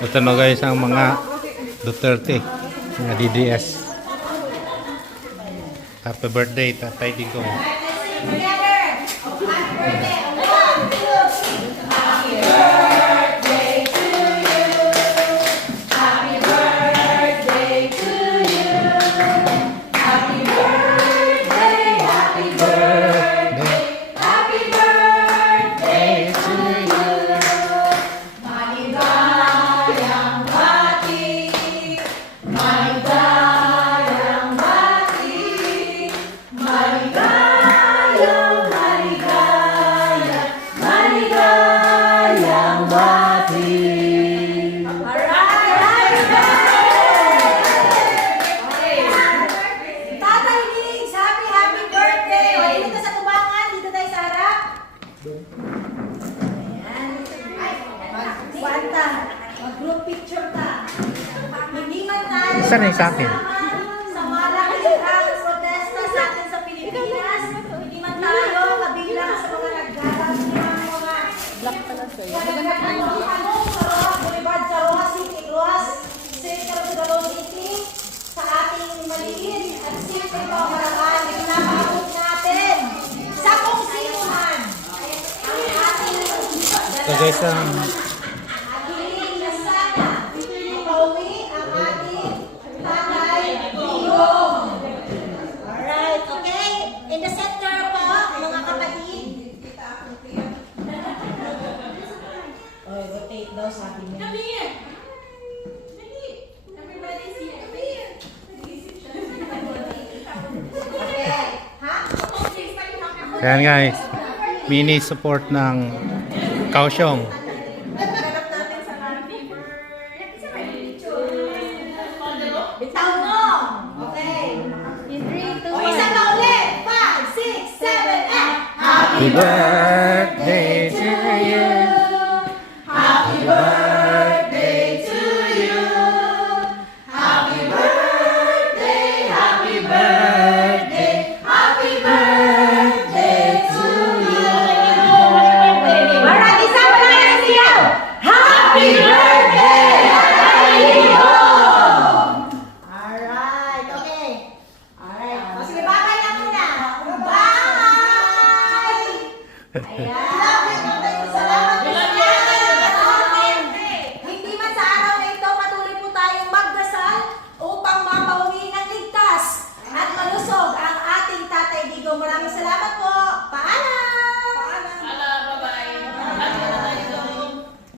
Ito na guys ang mga Duterte, mga DDS. Happy birthday, Tatay Digong. Group picture ta. Hindi man tayo Saan na yung sa akin? sa malaking protesta sa atin sa Pilipinas. Hindi man tayo kabilang sa mga naggalang ng mga black pala sa'yo. Boulevard sa Rojas City, Rojas City, Caloocan City, sa ating maliit at simple pamamaraan. Pinapaabot natin sa kung sino man ang ating So guys, alright, okay? In the center po, mga kapatid. Oy, rotate daw sabi niya. Come here. Everybody's here. Come here. Okay. Ha? ayan guys, mini support ng Kaohsiung. Bitaw mo. Okay. In 3, 2, 1. O, isa pa ulit. 5, 6, 7, 8. Happy birthday